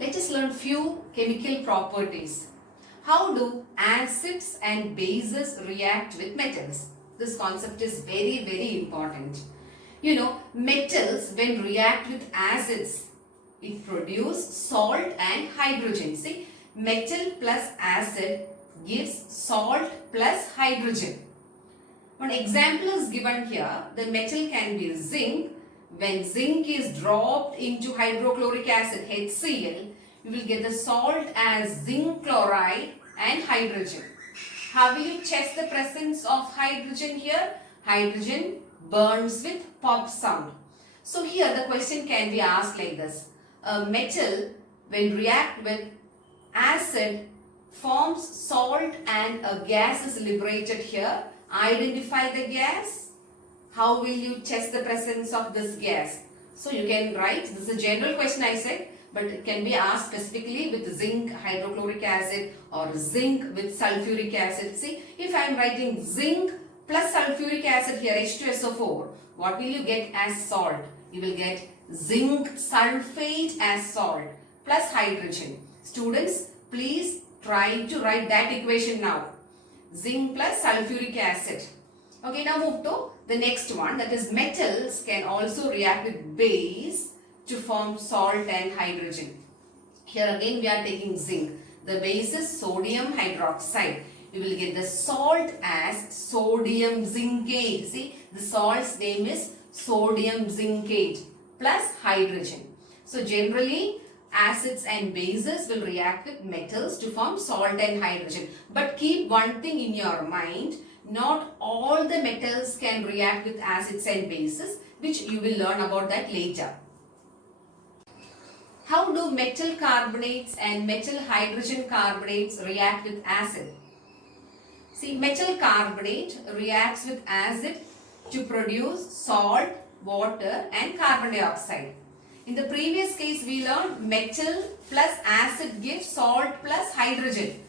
Let us learn few chemical properties. How do acids and bases react with metals? This concept is very important. You know, metals when react with acids, it produce salt and hydrogen. See, metal plus acid gives salt plus hydrogen. One example is given here. The metal can be zinc. When zinc is dropped into hydrochloric acid HCl, you will get the salt as zinc chloride and hydrogen. How will you check the presence of hydrogen here? Hydrogen burns with pop sound. So here the question can be asked like this. A metal when react with acid forms salt and a gas is liberated here. Identify the gas. How will you test the presence of this gas? So you can write, this is a general question I said, but it can be asked specifically with zinc hydrochloric acid or zinc with sulfuric acid. See, if I am writing zinc plus sulfuric acid here, H2SO4, what will you get as salt? You will get zinc sulfate as salt plus hydrogen. Students, please try to write that equation now. Zinc plus sulfuric acid. Okay, now move to the next one, that is metals can also react with base to form salt and hydrogen. Here again we are taking zinc. The base is sodium hydroxide. You will get the salt as sodium zincate. See, the salt's name is sodium zincate plus hydrogen. So generally acids and bases will react with metals to form salt and hydrogen. But keep one thing in your mind. Not all the metals can react with acids and bases, which you will learn about that later. How do metal carbonates and metal hydrogen carbonates react with acid? See, metal carbonate reacts with acid to produce salt, water and carbon dioxide. In the previous case, we learned metal plus acid gives salt plus hydrogen.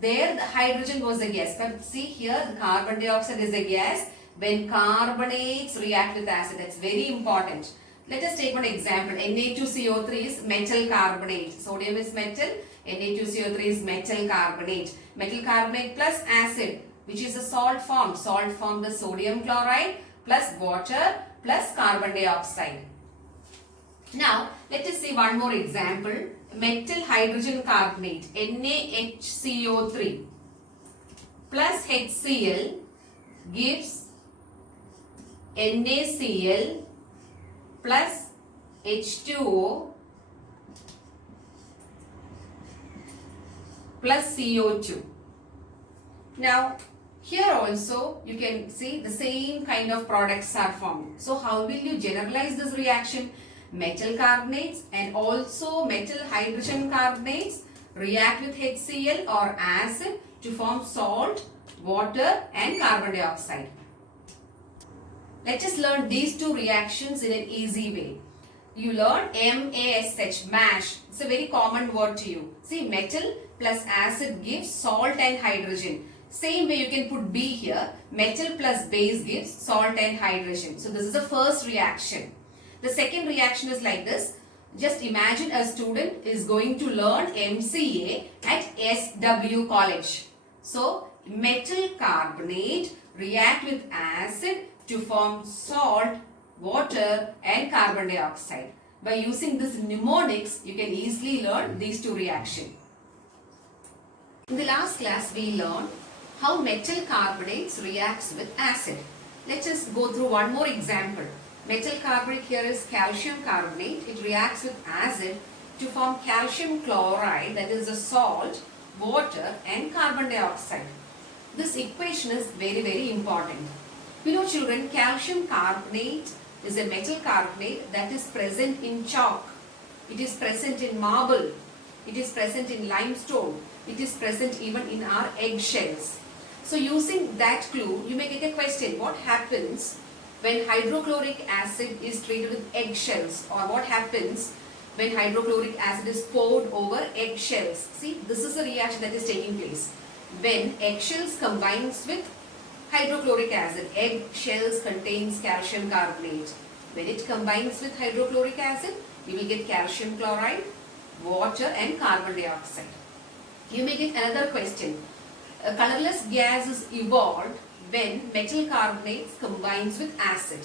There the hydrogen was a gas, but see here the carbon dioxide is a gas when carbonates react with acid. That's very important. Let us take one example. Na2CO3 is metal carbonate. Sodium is metal, Na2CO3 is metal carbonate. Metal carbonate plus acid, which is a salt form. Salt formed the sodium chloride plus water plus carbon dioxide. Now, let us see one more example. Metal hydrogen carbonate, NaHCO3 plus HCl gives NaCl plus H2O plus CO2. Now, here also you can see the same kind of products are formed. So, how will you generalize this reaction? Metal carbonates and also metal hydrogen carbonates react with HCl or acid to form salt, water and carbon dioxide. Let us learn these two reactions in an easy way. You learn MASH, MASH. It's a very common word to you. See, metal plus acid gives salt and hydrogen. Same way you can put B here. Metal plus base gives salt and hydrogen. So this is the first reaction. The second reaction is like this. Just imagine a student is going to learn MCA at SW College. So, metal carbonate react with acid to form salt, water and carbon dioxide. By using this mnemonics, you can easily learn these two reactions. In the last class, we learned how metal carbonates reacts with acid. Let us go through one more example. Metal carbonate here is calcium carbonate. It reacts with acid to form calcium chloride, that is a salt, water and carbon dioxide. This equation is very important. You know children, calcium carbonate is a metal carbonate that is present in chalk. It is present in marble. It is present in limestone. It is present even in our eggshells. So using that clue, you may get a question, what happens when hydrochloric acid is treated with eggshells, or what happens when hydrochloric acid is poured over eggshells? See, this is a reaction that is taking place. When eggshells combines with hydrochloric acid, eggshells contains calcium carbonate. When it combines with hydrochloric acid, you will get calcium chloride water and carbon dioxide. You may get another question. A colorless gas is evolved when metal carbonates combines with acid.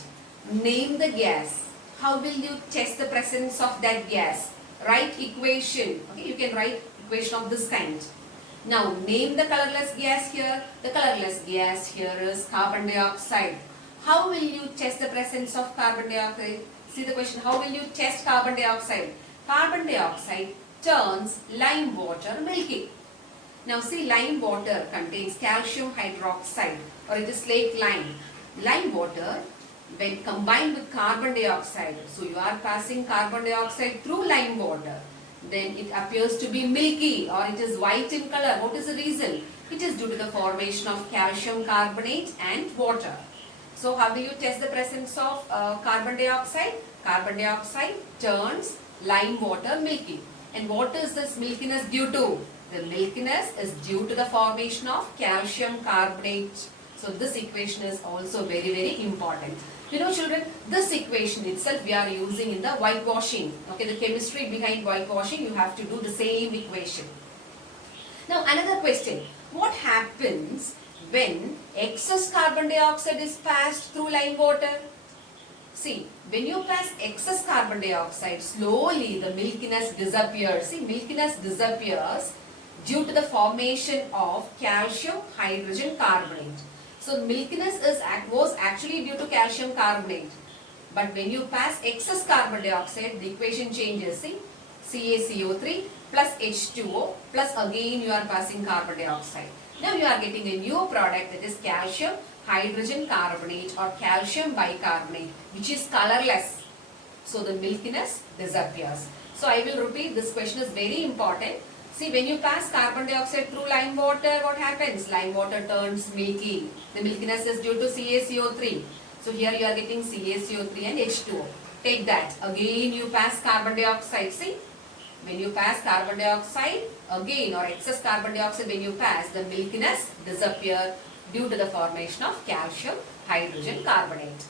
Name the gas. How will you test the presence of that gas? Write equation. Okay, you can write equation of this kind. Now name the colorless gas here. The colorless gas here is carbon dioxide. How will you test the presence of carbon dioxide? See the question. How will you test carbon dioxide? Carbon dioxide turns lime water milky. Now see, lime water contains calcium hydroxide, or it is like lime. Lime water, when combined with carbon dioxide, so you are passing carbon dioxide through lime water, then it appears to be milky or it is white in color. What is the reason? It is due to the formation of calcium carbonate and water. So how will you test the presence of carbon dioxide? Carbon dioxide turns lime water milky. And what is this milkiness due to? The milkiness is due to the formation of calcium carbonate. So this equation is also very important. You know children, this equation itself we are using in the whitewashing. Okay, the chemistry behind whitewashing, you have to do the same equation. Now another question. What happens when excess carbon dioxide is passed through lime water? See, when you pass excess carbon dioxide, slowly the milkiness disappears. See, milkiness disappears due to the formation of calcium hydrogen carbonate. So milkiness was actually due to calcium carbonate. But when you pass excess carbon dioxide, the equation changes. See, CaCO3 plus H2O plus again you are passing carbon dioxide. Now you are getting a new product, that is calcium hydrogen carbonate or calcium bicarbonate, which is colorless. So the milkiness disappears. So I will repeat, this question is very important. See, when you pass carbon dioxide through lime water, what happens? Lime water turns milky. The milkiness is due to CaCO3. So here you are getting CaCO3 and H2O. Take that. Again you pass carbon dioxide. See, when you pass carbon dioxide again, or excess carbon dioxide when you pass, the milkiness disappears due to the formation of calcium hydrogen carbonate.